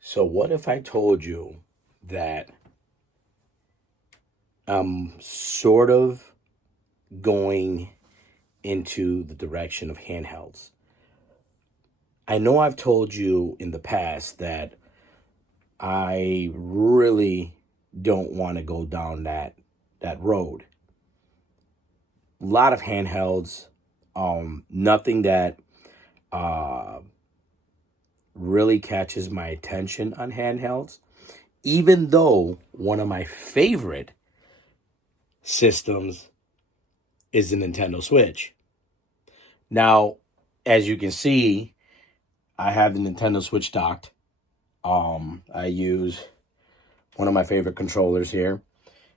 So, what if I told you that I'm sort of going into the direction of handhelds? I know I've told you in the past that I really don't want to go down that road. A lot of handhelds, nothing that uh, really catches my attention on handhelds. Even though one of my favorite systems is the Nintendo Switch. Now, as you can see, I have the Nintendo Switch docked. I use one of my favorite controllers here.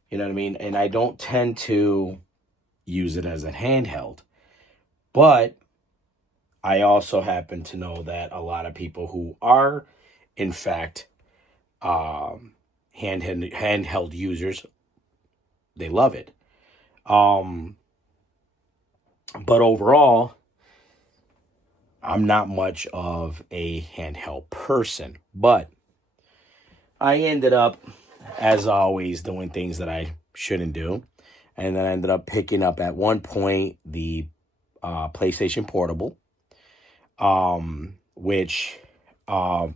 You know what I mean? And I don't tend to use it as a handheld. But I also happen to know that a lot of people who are, in fact, um, handheld users, they love it. Um, but overall, I'm not much of a handheld person. But I ended up, as always, doing things that I shouldn't do. And then I ended up picking up at one point the PlayStation Portable, which um,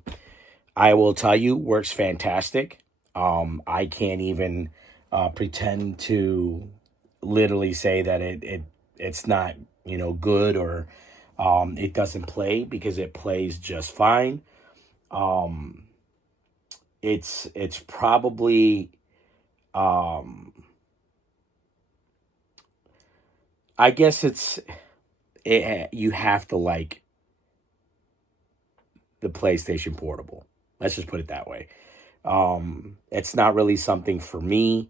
I will tell you works fantastic. I can't even pretend to literally say that it's not good or it doesn't play because it plays just fine. Um, it's probably um, I guess you have to like the PlayStation Portable. Let's just put it that way. It's not really something for me.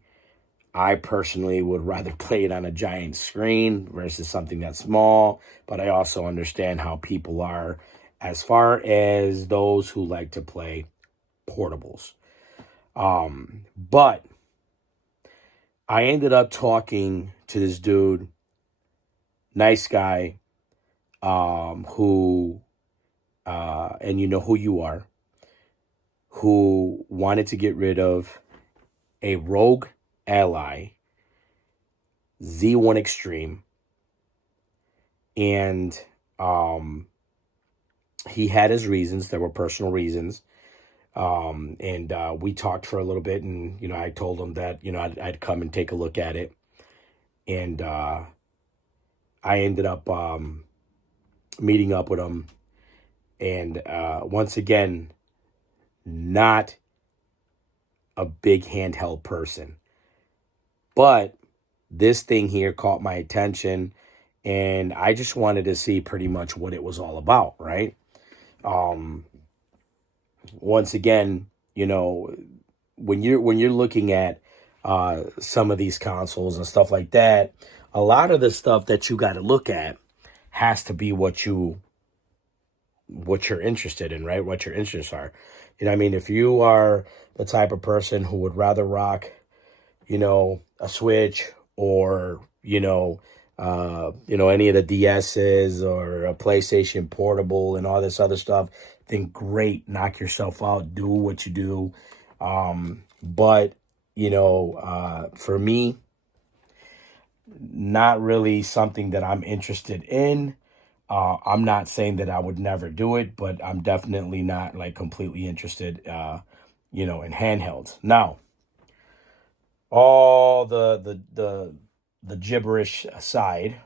I personally would rather play it on a giant screen versus something that's small, but I also understand how people are as far as those who like to play portables. But I ended up talking to this dude, nice guy, who, and you know who you are, who wanted to get rid of a Rogue Ally Z1 Extreme, and um, he had his reasons. There were personal reasons, and we talked for a little bit. And I told him that I'd come and take a look at it, and I ended up meeting up with him. And once again, not a big handheld person, but this thing here caught my attention, and I just wanted to see pretty much what it was all about, right? Um, Once again, when you're looking at some of these consoles and stuff like that, a lot of the stuff that you got to look at has to be what you're interested in, right? What your interests are. I mean, if you are the type of person who would rather rock, a Switch or any of the DSs or a PlayStation Portable and all this other stuff, then great, knock yourself out, do what you do. But for me, not really something that I'm interested in. I'm not saying that I would never do it, but I'm definitely not like completely interested, in handhelds. Now, all the gibberish aside,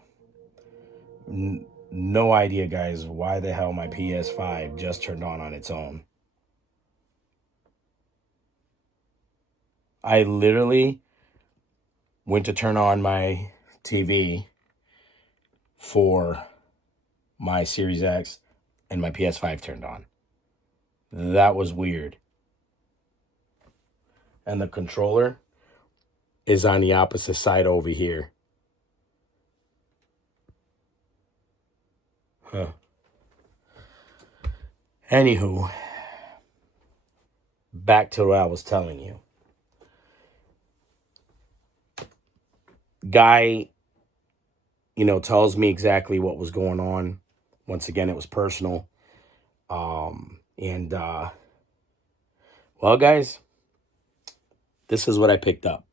no idea, guys, why the hell my PS5 just turned on its own. I literally went to turn on my TV for my Series X, and my PS5 turned on. That was weird. And the controller is on the opposite side over here. Huh. Anywho, back to what I was telling you. Guy, tells me exactly what was going on. Once again, it was personal. And Well, guys, this is what I picked up.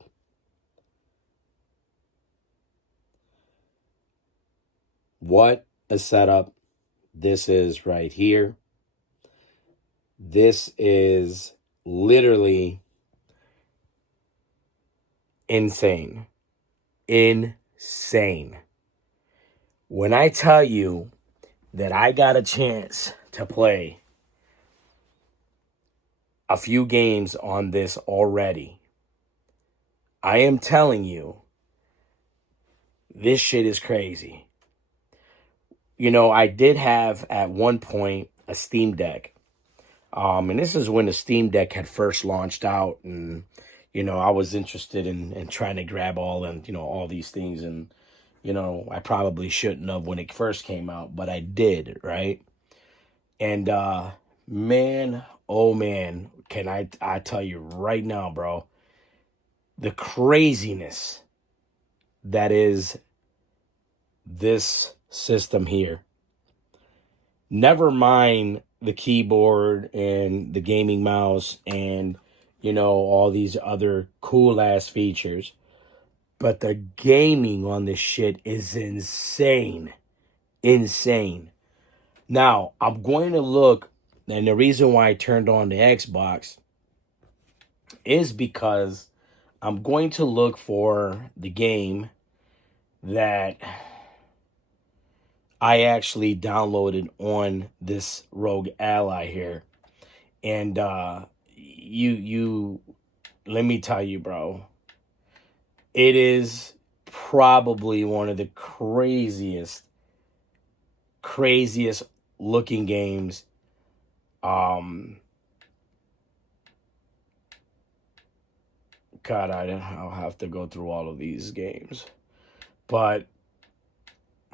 What a setup this is right here. This is literally insane. Insane. When I tell you that I got a chance to play a few games on this already, I am telling you, this shit is crazy. You know, I did have at one point a Steam Deck. And this is when the Steam Deck had first launched out, and you know, I was interested in trying to grab all these things, and you know, I probably shouldn't have when it first came out, but I did, right? And man, oh man, can I tell you right now, bro, the craziness that is this system here. Never mind the keyboard and the gaming mouse and, you know, all these other cool ass features. But the gaming on this shit is insane. Insane. Now, I'm going to look, and the reason why I turned on the Xbox is because I'm going to look for the game that I actually downloaded on this Rogue Ally here. And you let me tell you, bro, it is probably one of the craziest looking games. God, I'll have to go through all of these games. But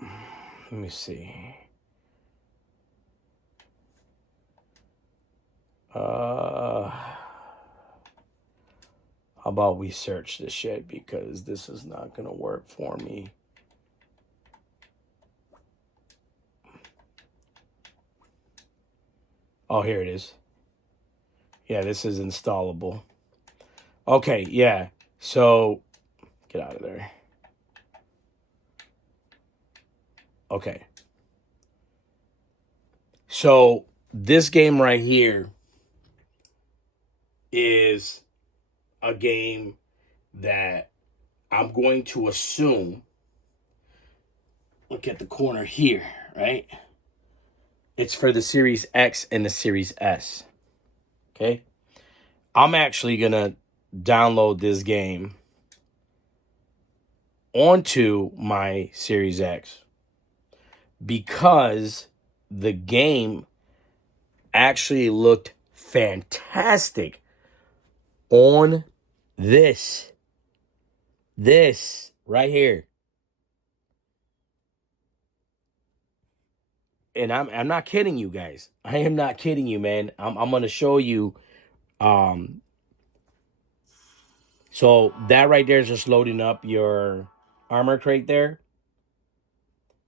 let me see. How about we search this shit, because this is not gonna work for me. Oh, here it is. Yeah, this is installable. Okay, yeah. So, get out of there. Okay. So, this game right here is a game that I'm going to assume, look at the corner here, right? It's for the Series X and the Series S. Okay? I'm actually going to download this game onto my Series X because the game actually looked fantastic on this right here. And I'm not kidding you guys. I am not kidding you, man. I'm going to show you. So that right there is just loading up your armor crate there.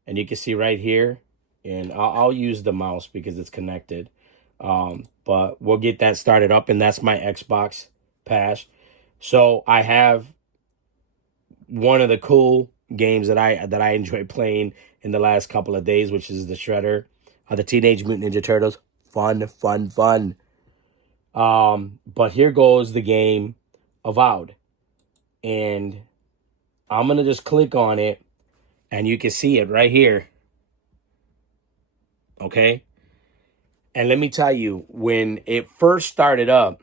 And you can see right here. And I'll use the mouse because it's connected. But we'll get that started up. And that's my Xbox Pass. So I have one of the cool games that I enjoy playing in the last couple of days, which is the Shredder, the Teenage Mutant Ninja Turtles. Fun. But here goes the game Avowed. And I'm going to just click on it, and you can see it right here. Okay? And let me tell you, when it first started up,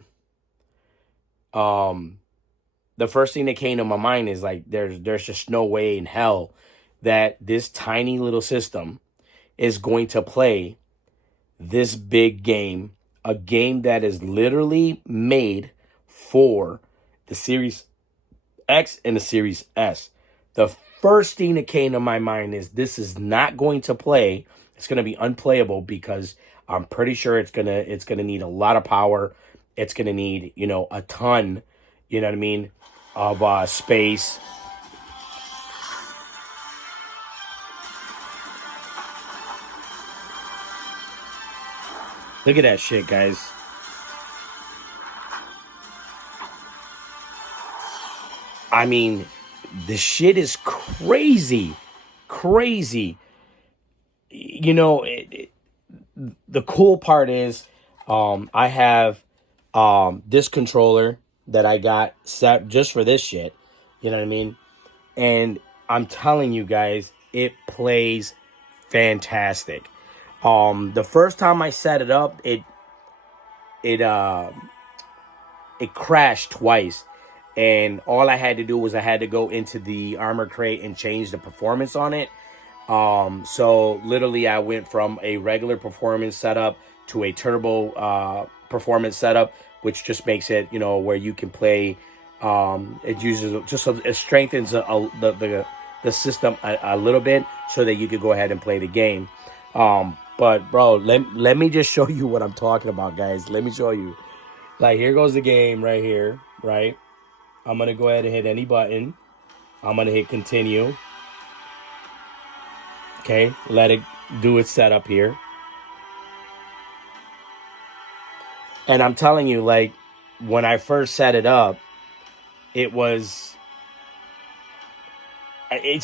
the first thing that came to my mind is like, there's just no way in hell that this tiny little system is going to play this big game, a game that is literally made for the Series X and the Series S. The first thing that came to my mind is this is not going to play. It's going to be unplayable because I'm pretty sure it's gonna need a lot of power. It's gonna need, you know, a ton, you know what I mean, of space. Look at that shit, guys. I mean, the shit is crazy. Crazy. You know, the cool part is I have this controller that I got set just for this shit. You know what I mean? And I'm telling you guys, it plays fantastic. The first time I set it up, it crashed twice. And all I had to do was I had to go into the armor crate and change the performance on it. So literally I went from a regular performance setup to a turbo performance setup, which just makes it, you know, where you can play. It uses just it strengthens the system a little bit so that you could go ahead and play the game. But bro, let me just show you what I'm talking about, guys. Let me show you. Like, here goes the game right here, right? I'm gonna go ahead and hit any button. I'm gonna hit continue. Okay, let it do its setup here. And I'm telling you, like, when I first set it up, it's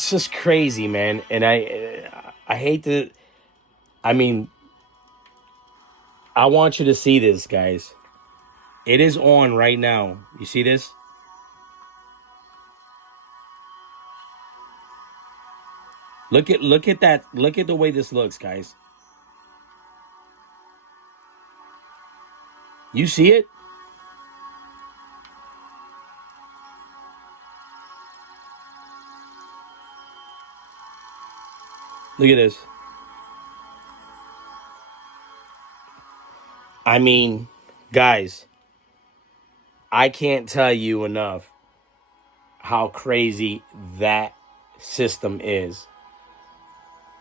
just crazy, man. And I hate to, I mean, I want you to see this, guys. It is on right now. You see this? Look at that. Look at the way this looks, guys. You see it? Look at this. I mean, guys, I can't tell you enough how crazy that system is.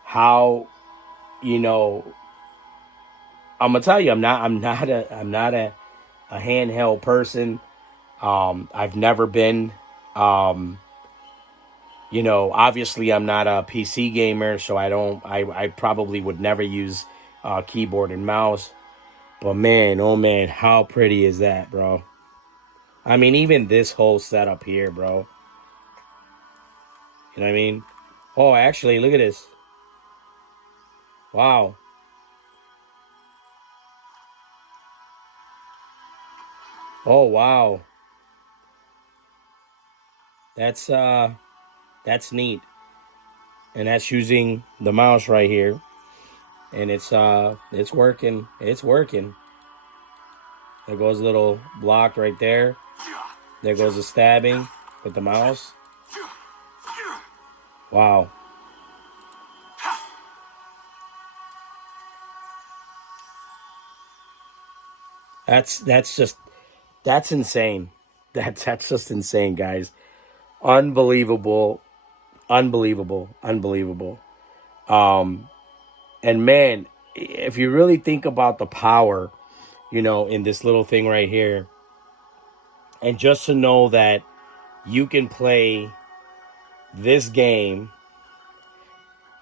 How, you know, I'm gonna tell you, I'm not a handheld person. I've never been. You know, obviously I'm not a PC gamer, so I probably would never use keyboard and mouse. But man, oh man, how pretty is that, bro? I mean, even this whole setup here, bro. You know what I mean? Oh, actually, look at this. Wow. Oh, wow. That's neat. And that's using the mouse right here. And it's working. It's working. There goes a little block right there. There goes the stabbing with the mouse. Wow. That's insane. That's just insane, guys. Unbelievable. Unbelievable. Unbelievable. And man, if you really think about the power, you know, in this little thing right here, and just to know that you can play this game.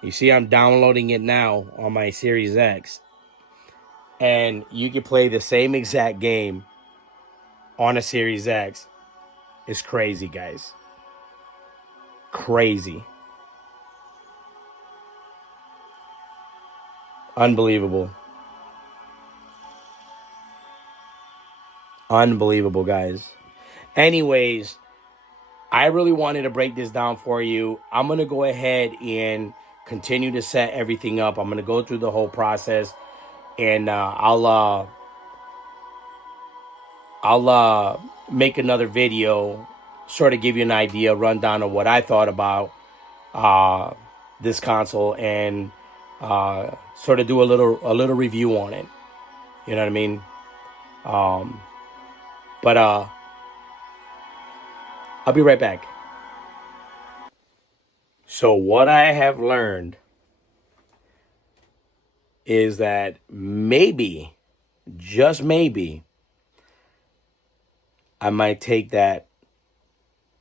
You see, I'm downloading it now on my Series X. And you can play the same exact game on a Series X. It's crazy, guys. Crazy. Unbelievable. Unbelievable, guys. Anyways, I really wanted to break this down for you. I'm going to go ahead and continue to set everything up. I'm going to go through the whole process. And I'll make another video, sort of give you an idea, rundown of what I thought about this console, and sort of do a little review on it. You know what I mean? But I'll be right back. So what I have learned is that maybe, just maybe, I might take that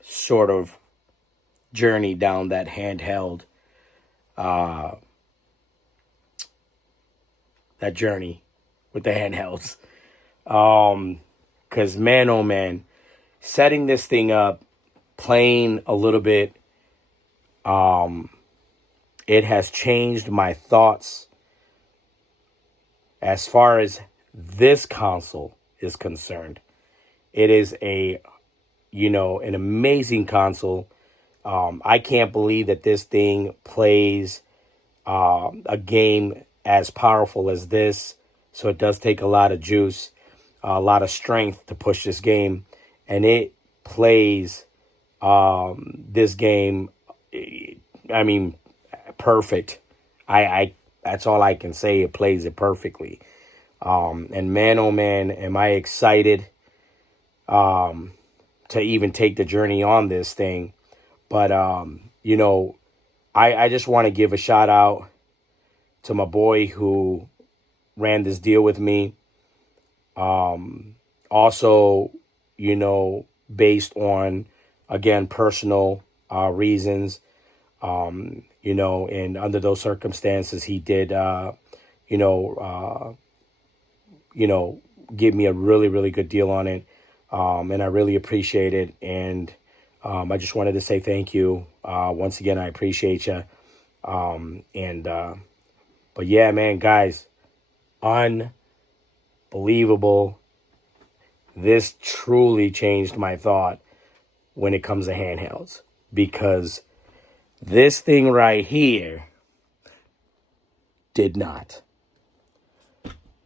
sort of journey down that handheld, that journey with the handhelds. Because man, oh man, setting this thing up playing a little bit, it has changed my thoughts as far as this console is concerned. It is an amazing console. I can't believe that this thing plays a game as powerful as this. So it does take a lot of juice, a lot of strength to push this game. And it plays this game, I mean, perfect. I that's all I can say. It plays it perfectly. And man, oh man, am I excited to even take the journey on this thing. But, I just want to give a shout out to my boy who ran this deal with me. Also, based on, again, personal reasons, and under those circumstances, he did, give me a really, really good deal on it. And I really appreciate it. And I just wanted to say thank you. Once again, I appreciate you. But yeah, man, guys, unbelievable. This truly changed my thought when it comes to handhelds, because this thing right here did not.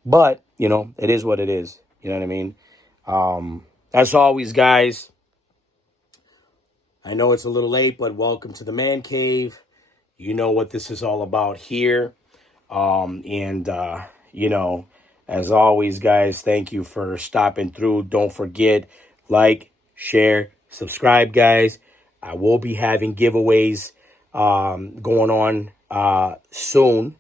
But, it is what it is. You know what I mean? As always, guys, I know it's a little late, but welcome to the Man Cave. You know what this is all about here. As always, guys, thank you for stopping through. Don't forget, like, share, subscribe, guys. I will be having giveaways going on soon.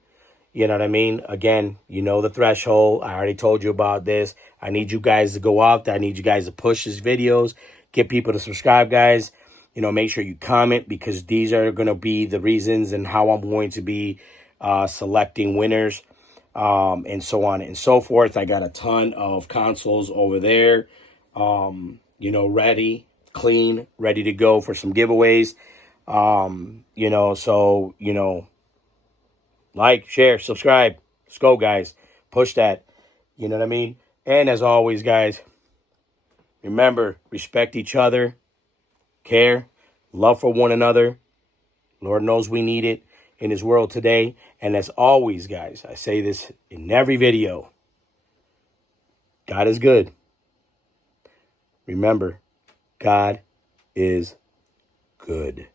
You know what I mean? Again, the threshold. I already told you about this. I need you guys to go out there. I need you guys to push these videos. Get people to subscribe, guys. Make sure you comment, because these are going to be the reasons and how I'm going to be selecting winners, and so on and so forth. I got a ton of consoles over there, ready, clean, ready to go for some giveaways. Like, share, subscribe. Let's go, guys. Push that. You know what I mean? And as always, guys, remember, respect each other, care, love for one another. Lord knows we need it in this world today. And as always, guys, I say this in every video. God is good. Remember, God is good.